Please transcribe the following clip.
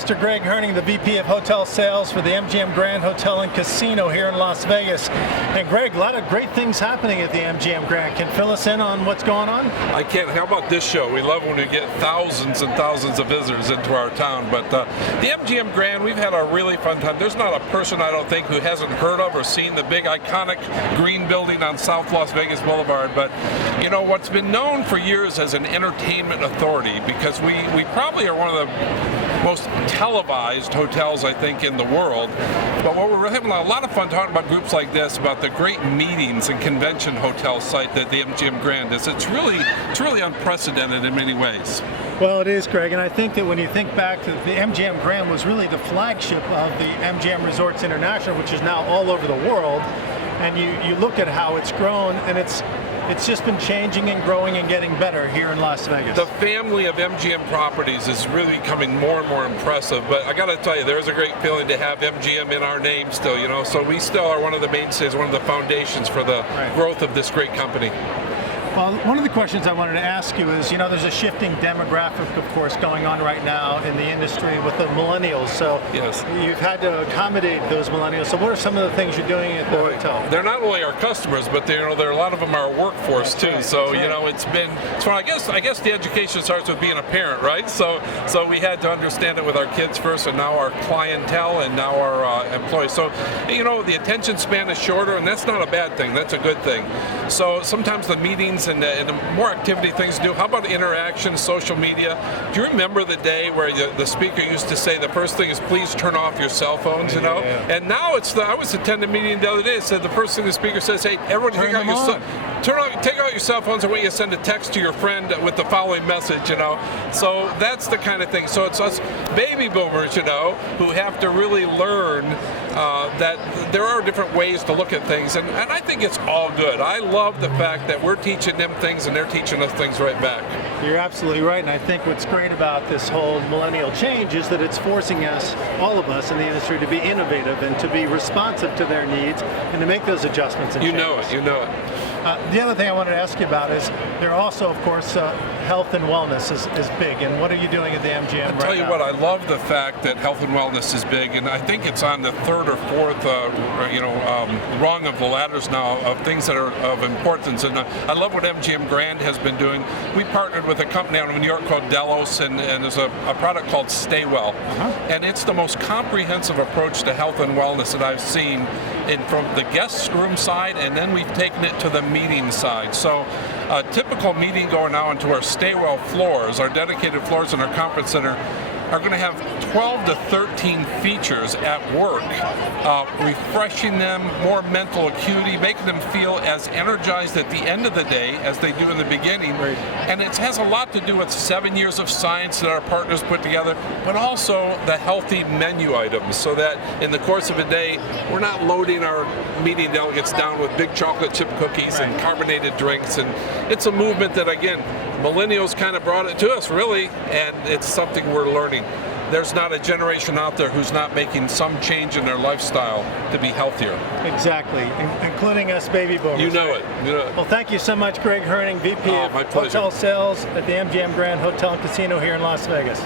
Mr. Gregg Herning, the VP of Hotel Sales for the MGM Grand Hotel and Casino here in Las Vegas. And Greg, a lot of great things happening at the MGM Grand. Can you fill us in on what's going on? I can't. How about this show? We love when we get thousands and thousands of visitors into our town. But the MGM Grand, we've had a really fun time. There's not a person, I don't think, who hasn't heard of or seen the big iconic green building on South Las Vegas Boulevard. But you know, what's been known for years as an entertainment authority, because we probably are one of the most televised hotels, I think, in the world. But what we're having a lot of fun talking about groups like this, about the great meetings and convention hotel site that the MGM Grand is. It's really unprecedented in many ways. Well, it is, Greg, and I think that when you think back to the MGM Grand was really the flagship of the MGM Resorts International, which is now all over the world, and you look at how it's grown, and it's just been changing and growing and getting better here in Las Vegas. The family of MGM properties is really becoming more and more impressive, but I got to tell you, there's a great feeling to have MGM in our name still, you know, so we still are one of the mainstays, one of the foundations for the growth of this great company. Well, one of the questions I wanted to ask you is, you know, there's a shifting demographic, of course, going on right now in the industry with the Millennials. So yes, you've had to accommodate those Millennials. So what are some of the things you're doing at the hotel? They're not only our customers, but there are a lot of them are our workforce too. Right. So you know, it's fun. I guess the education starts with being a parent, right? So we had to understand it with our kids first, and now our clientele, and now our employees. So you know, the attention span is shorter, and that's not a bad thing. That's a good thing. So sometimes the meetings and the more activity things to do. How about interaction, social media? Do you remember the day where the speaker used to say the first thing is please turn off your cell phones, you know? Yeah. And now I was attending a meeting the other day, it said the first thing the speaker says, hey, everyone take out your cell phones and when you send a text to your friend with the following message, you know? So that's the kind of thing. So it's us baby boomers, you know, who have to really learn that there are different ways to look at things, and I think it's all good. I love the fact that we're teaching them things and they're teaching us things right back. You're absolutely right, and I think what's great about this whole millennial change is that it's forcing us, all of us in the industry, to be innovative and to be responsive to their needs and to make those adjustments and changes. You know it. The other thing I wanted to ask you about is there also, of course, health and wellness is big. And what are you doing at the MGM right now? I'll tell you what, I love the fact that health and wellness is big, and I think it's on the third or fourth, rung of the ladders now of things that are of importance. And I love what MGM Grand has been doing. We partnered with a company out of New York called Delos, and there's a product called Stay Well. And it's the most comprehensive approach to health and wellness that I've seen from the guest room side, and then we've taken it to the meeting side. So a typical meeting going now into our Stay Well floors, our dedicated floors in our conference center, are going to have 12 to 13 features at work, refreshing them, more mental acuity, making them feel as energized at the end of the day as they do in the beginning. Right. And it has a lot to do with 7 years of science that our partners put together, but also the healthy menu items, so that in the course of a day, we're not loading our meeting delegates down with big chocolate chip cookies and carbonated drinks. And it's a movement that, again, Millennials kind of brought it to us, really, and it's something we're learning. There's not a generation out there who's not making some change in their lifestyle to be healthier. Exactly, including us baby boomers. You know it. Well, thank you so much, Gregg Herning, VP of Hotel Sales at the MGM Grand Hotel and Casino here in Las Vegas.